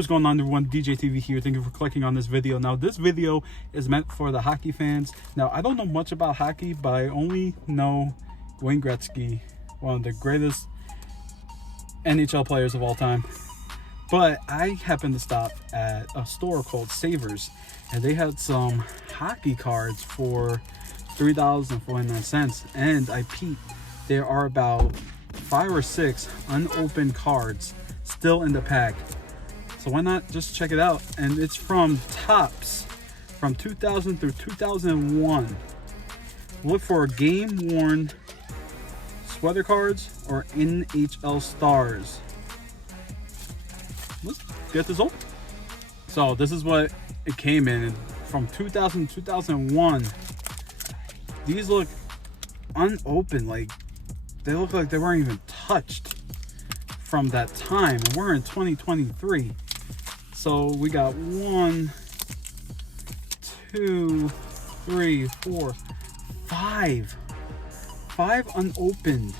what's going on, everyone? DJ TV here. Thank you for clicking on this video. Now, this video is meant for the hockey fans. Now, I don't know much about hockey, but I only know Wayne Gretzky, one of the greatest NHL players of all time. But I happened to stop at a store called Savers, and they had some hockey cards for $3.49. And I peeped, there are about 5 or 6 unopened cards still in the pack. So why not just check it out? And it's from Topps from 2000 through 2001. Look for game worn sweater cards or NHL stars. Let's get this open. So this is what it came in from 2000 to 2001. These look unopened, like they look like they weren't even touched from that time. And we're in 2023. So we got 1, 2, 3, 4, 5 unopened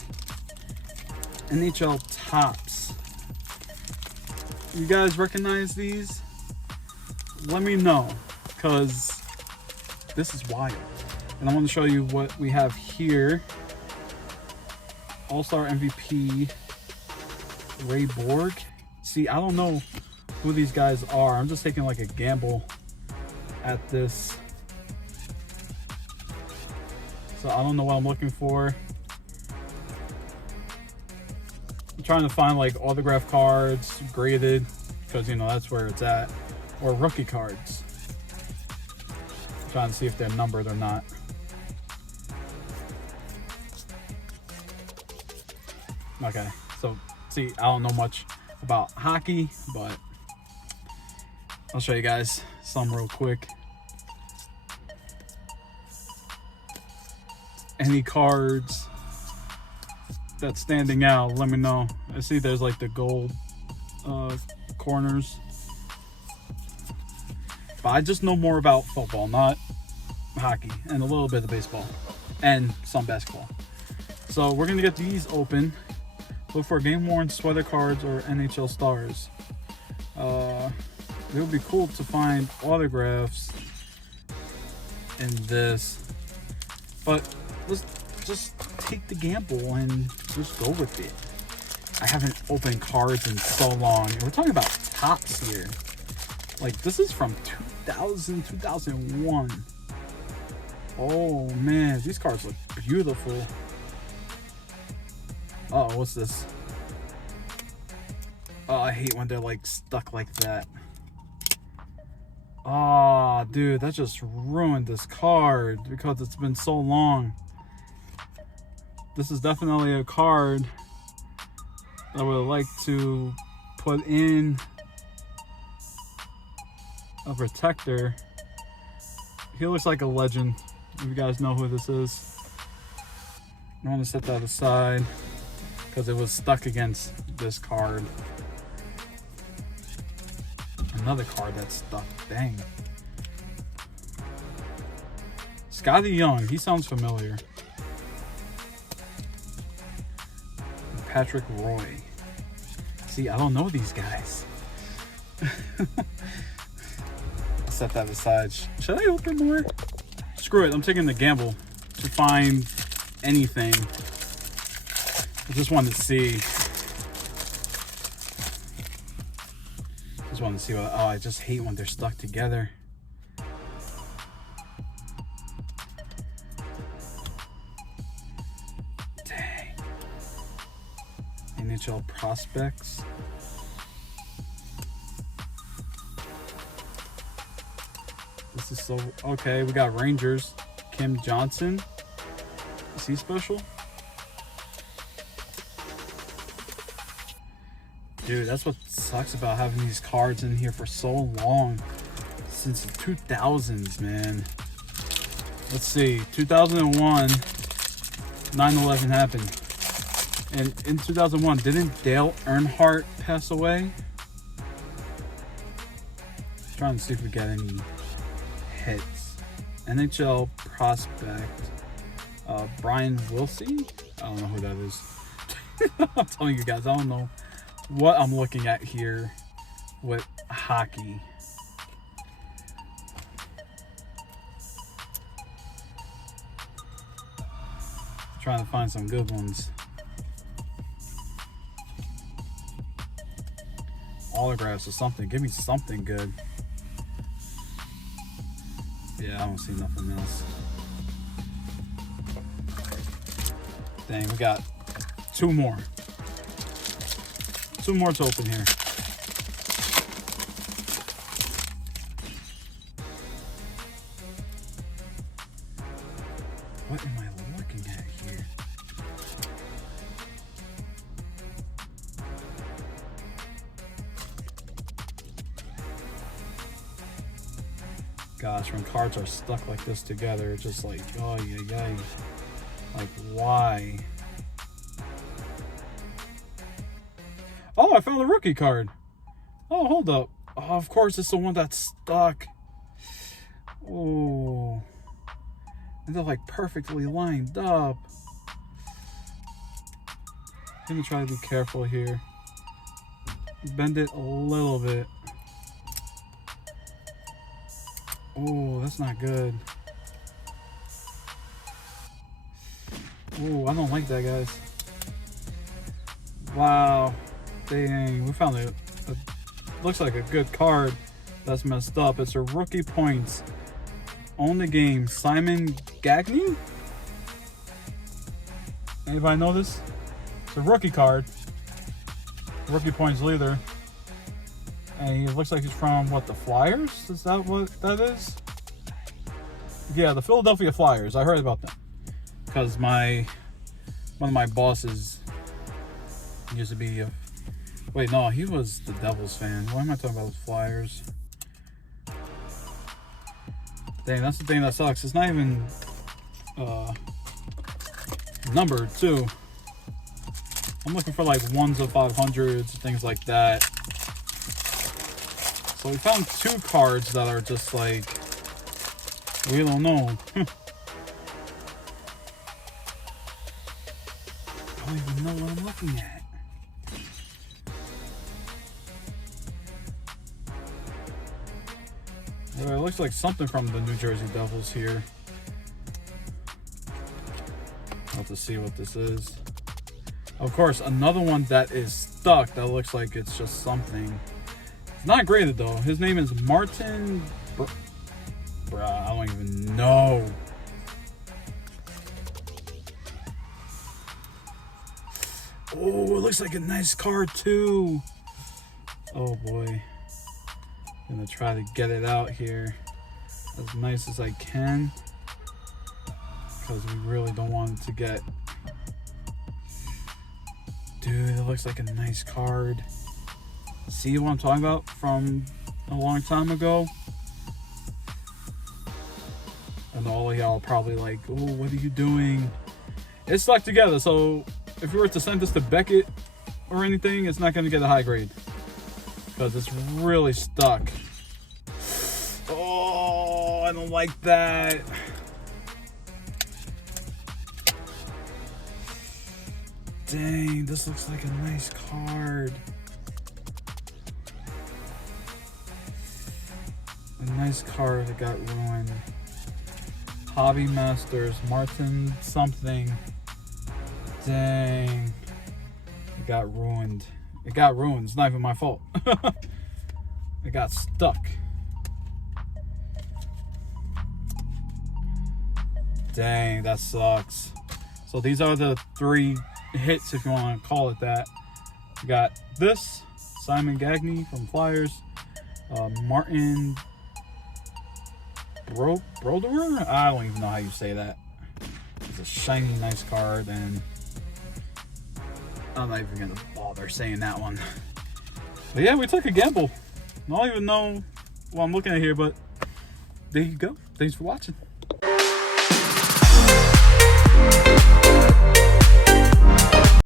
NHL Topps. You guys recognize these? Let me know, because this is wild. And I want to show you what we have here. All-Star MVP Ray Borg. See, I don't know who these guys are. I'm just taking like a gamble at this. So I don't know what I'm looking for. I'm trying to find like autograph cards, graded, because you know that's where it's at, or rookie cards. I'm trying to see if they're numbered or not. Okay, so see, I don't know much about hockey, but I'll show you guys some real quick. Any cards that's standing out, let me know. I see there's like the gold corners, but I just know more about football, not hockey, and a little bit of baseball and some basketball. So we're gonna get these open. Look for game worn sweater cards or NHL stars. It would be cool to find autographs in this, but let's just take the gamble and just go with it. I haven't opened cards in so long, and we're talking about Topps here. Like, this is from 2000, 2001. Oh man, these cards look beautiful. Uh-oh, what's this? Oh, I hate when they're like stuck like that. Oh, dude, that just ruined this card because it's been so long. This is definitely a card I would like to put in a protector. He looks like a legend. If you guys know who this is, I want to set that aside because it was stuck against this card. Another card that's stuck. Dang. Scotty Young. He sounds familiar. Patrick Roy. See, I don't know these guys. I'll set that aside. Should I open more? Screw it. I'm taking the gamble to find anything. I just wanted to see. Just wanted to see what. Oh, I just hate when they're stuck together. Dang. NHL prospects. This is so okay. We got Rangers. Kim Johnson. Is he special? Dude, that's what sucks about having these cards in here for so long. Since the 2000s, man. Let's see. 2001, 9/11 happened. And in 2001, didn't Dale Earnhardt pass away? Trying to see if we got any hits. NHL prospect. Brian Wilsey? I don't know who that is. I'm telling you guys, I don't know what I'm looking at here with hockey. Trying to find some good ones. Autographs or something. Give me something good. Yeah, I don't see nothing else. Dang, we got two more. Two more to open here. What am I looking at here? Gosh, when cards are stuck like this together, it's just like, oh yeah, yeah. Like, why? Oh, I found a rookie card. Oh, hold up. Oh, of course, it's the one that's stuck. Oh. And they're like perfectly lined up. I'm gonna try to be careful here. Bend it a little bit. Oh, that's not good. Oh, I don't like that, guys. Wow. Dang, we found it. Looks like a good card that's messed up. It's a rookie points. On the game, Simon Gagne? Anybody know this? It's a rookie card. Rookie points leader. And he looks like he's from, what, the Flyers? Is that what that is? Yeah, the Philadelphia Flyers. I heard about them. Because one of my bosses used to be a... Wait, no, he was the Devils fan. Why am I talking about the Flyers? Dang, that's the thing that sucks. It's not even numbered, too. I'm looking for like 1s of 500s, things like that. So we found two cards that are just like, we don't know. I don't even know what I'm looking at. Well, it looks like something from the New Jersey Devils here. I'll have to see what this is. Of course, another one that is stuck that looks like it's just something. It's not graded though. His name is Martin. Bruh, I don't even know. Oh, it looks like a nice card too. Oh boy. I'm gonna try to get it out here as nice as I can, because we really don't want it to get... Dude, it looks like a nice card. See what I'm talking about from a long time ago? And all of y'all probably like, oh, what are you doing? It's stuck together, so if you were to send this to Beckett or anything, it's not going to get a high grade. Because it's really stuck. Oh, I don't like that. Dang, this looks like a nice card. A nice card that got ruined. Hobby Masters, Martin something. Dang. It got ruined. It got ruined. It's not even my fault. It got stuck. Dang, that sucks. So these are the three hits, if you want to call it that. We got this, Simon Gagne from Flyers. Martin Brodeur? I don't even know how you say that. It's a shiny, nice card, and I'm not even gonna bother saying that one. But yeah, we took a gamble. I don't even know what I'm looking at here, but there you go. Thanks for watching.